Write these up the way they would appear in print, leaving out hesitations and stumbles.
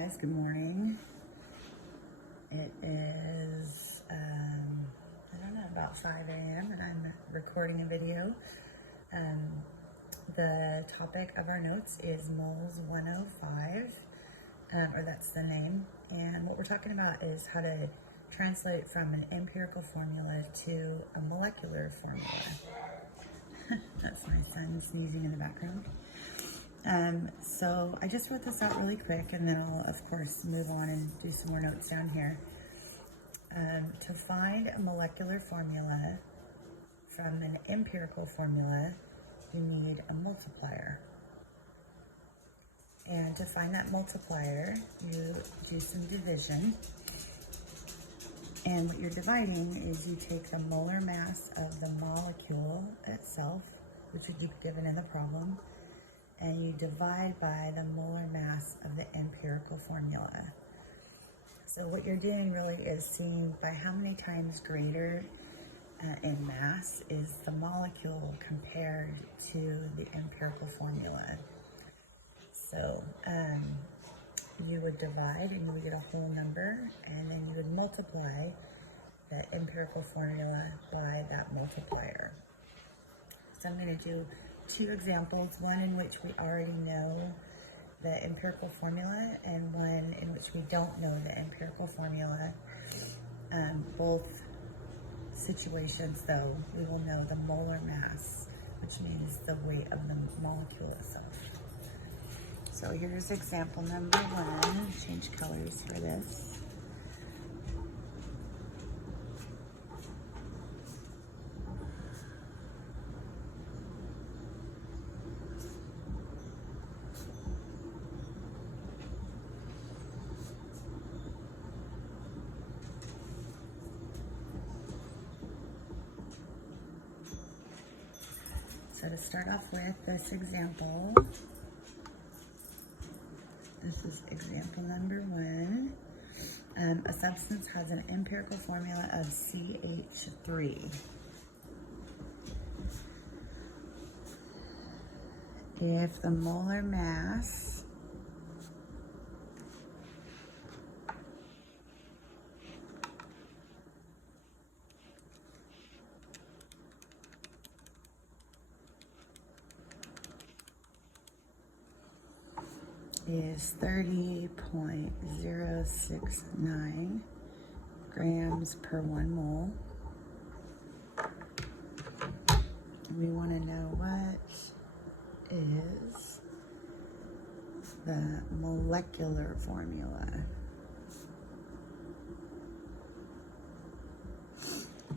guys, good morning. It is, I don't know, about 5 a.m. and I'm recording a video. The topic of our notes is moles 105, or that's the name. And what we're talking about is how to translate from an empirical formula to a molecular formula. That's my son sneezing in the background. So I just wrote this out really quick, and then I'll of course move on and do some more notes down here. To find a molecular formula from an empirical formula, you need a multiplier. And to find that multiplier, you do some division. And what you're dividing is you take the molar mass of the molecule itself, which would be given in the problem, and you divide by the molar mass of the empirical formula. So what you're doing really is seeing by how many times greater in mass is the molecule compared to the empirical formula. So you would divide and you would get a whole number, and then you would multiply that empirical formula by that multiplier. So I'm going to do two examples, one in which we already know the empirical formula and one in which we don't know the empirical formula. Both situations, though, we will know the molar mass, which means the weight of the molecule itself. So here's example number one. Change colors for this. So to start off with this example, this is example number one. A substance has an empirical formula of CH3. If the molar mass is 30.069 grams per 1 mole. We want to know what is the molecular formula.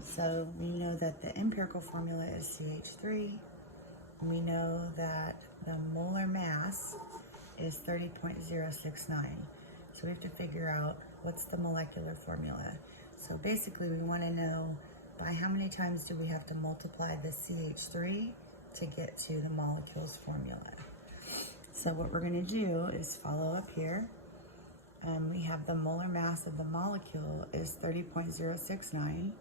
So we know that the empirical formula is CH3. We know that the molar mass is 30.069. So we have to figure out what's the molecular formula. So basically we want to know by how many times do we have to multiply the CH3 to get to the molecule's formula. So what we're going to do is follow up here. We have the molar mass of the molecule is 30.069,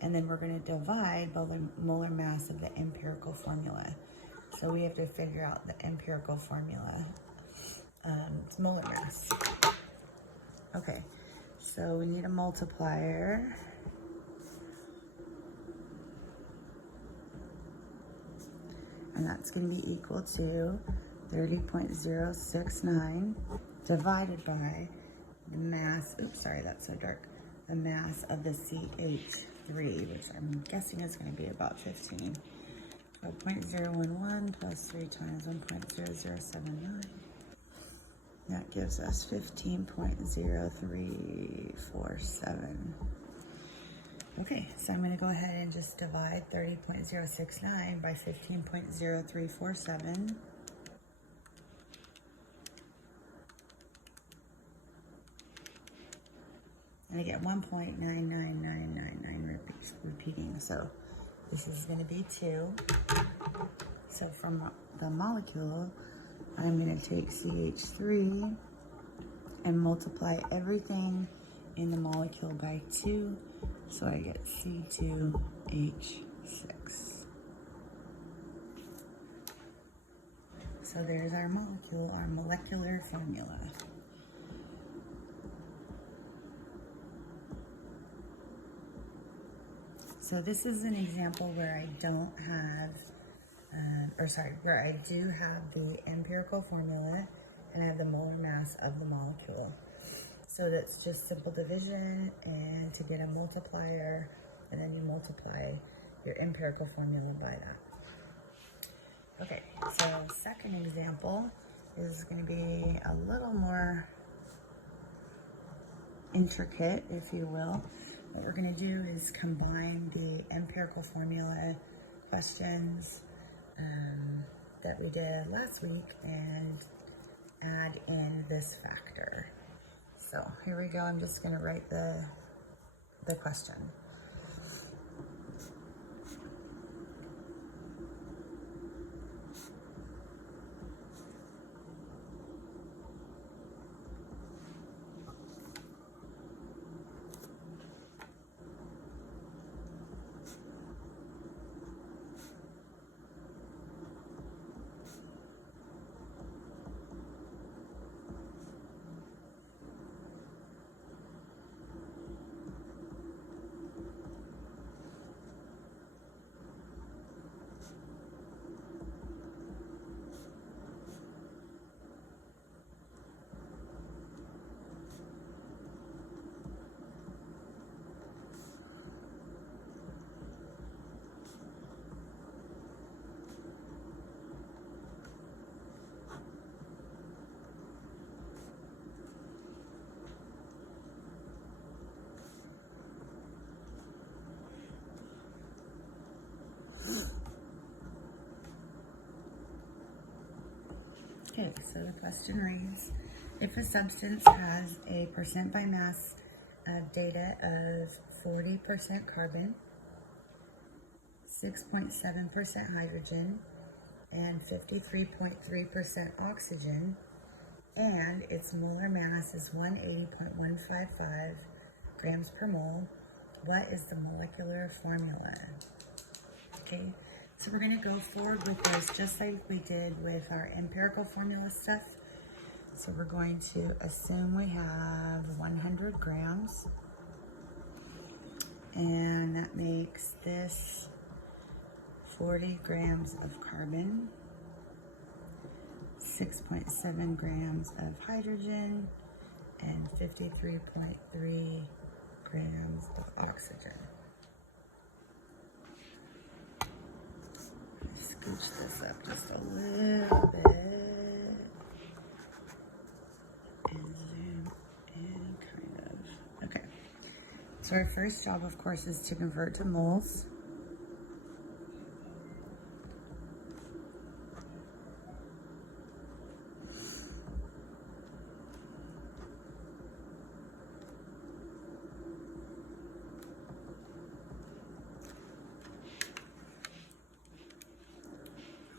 and then we're going to divide by the molar mass of the empirical formula. So we have to figure out the empirical formula. It's molar mass. Okay, so we need a multiplier. And that's going to be equal to 30.069 divided by the mass, oops, sorry, that's so dark, the mass of the CH3, which I'm guessing is going to be about 15. So 0.011 plus 3 times 1.0079. That gives us 15.0347. Okay, so I'm going to go ahead and just divide 30.069 by 15.0347. And I get 1.99999 repeating. So this is going to be 2. So from the molecule, I'm going to take CH3 and multiply everything in the molecule by 2. So I get C2H6. So there's our molecule, our molecular formula. So this is an example where I don't have, where I do have the empirical formula and I have the molar mass of the molecule. So that's just simple division, and to get a multiplier, and then you multiply your empirical formula by that. Okay, so second example is going to be a little more intricate, if you will. What we're going to do is combine the empirical formula questions that we did last week and add in this factor. So here we go. I'm just going to write the question. Okay, so the question reads, if a substance has a percent by mass data of 40% carbon, 6.7% hydrogen, and 53.3% oxygen, and its molar mass is 180.155 grams per mole, what is the molecular formula? Okay, so we're going to go forward with this just like we did with our empirical formula stuff. So we're going to assume we have 100 grams, and that makes this 40 grams of carbon, 6.7 grams of hydrogen, and 53.3 grams of oxygen. Scooch this up just a little bit and zoom in kind of. Okay, so our first job, of course, is to convert to moles.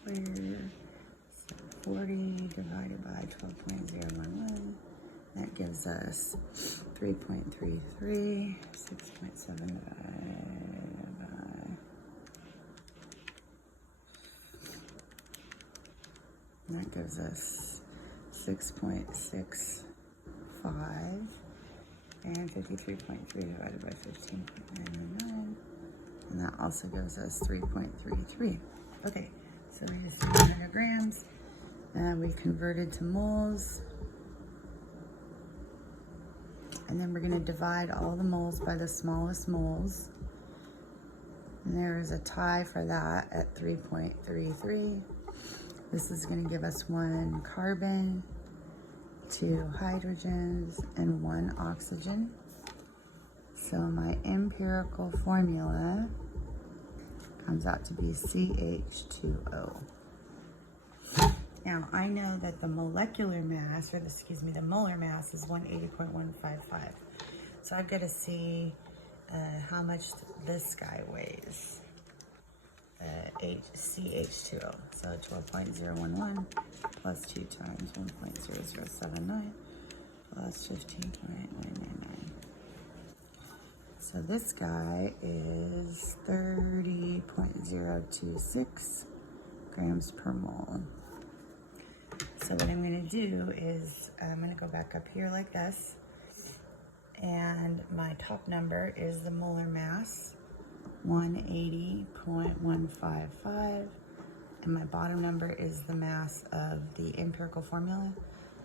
Clear. So 40 divided by 12.011, that gives us 3.33, 6.7 divided by, that gives us 6.65, and 53.3 divided by 15.999, and that also gives us 3.33. Okay, so we just need 100 grams, and we converted to moles. And then we're going to divide all the moles by the smallest moles. And there is a tie for that at 3.33. This is going to give us 1 carbon, 2 hydrogens, and 1 oxygen. So my empirical formula comes out to be CH2O. Now, I know that the molecular mass, or the molar mass is 180.155. So I've got to see how much this guy weighs, CH2O. So 12.011 plus 2 times 1.0079 plus 15.999. So this guy is 30.026 grams per mole. So what I'm going to do is I'm going to go back up here like this, and my top number is the molar mass 180.155, and my bottom number is the mass of the empirical formula,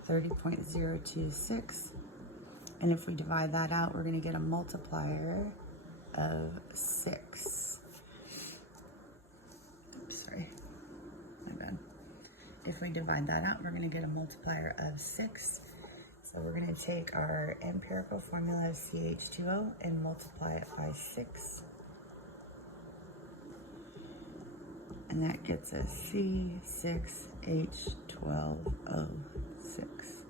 30.026. And if we divide that out, we're going to get a multiplier of 6. Oops, sorry, my bad. If we divide that out, we're going to get a multiplier of 6. So we're going to take our empirical formula of CH2O and multiply it by 6. And that gets us C6H12O6.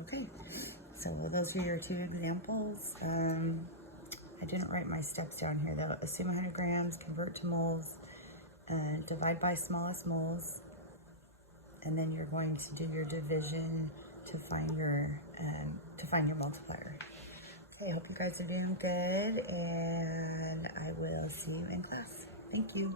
Okay, so those are your 2 examples. I didn't write my steps down here though. Assume 100 grams, convert to moles, divide by smallest moles, and then you're going to do your division to find your multiplier. Okay, I hope you guys are doing good, and I will see you in class. Thank you.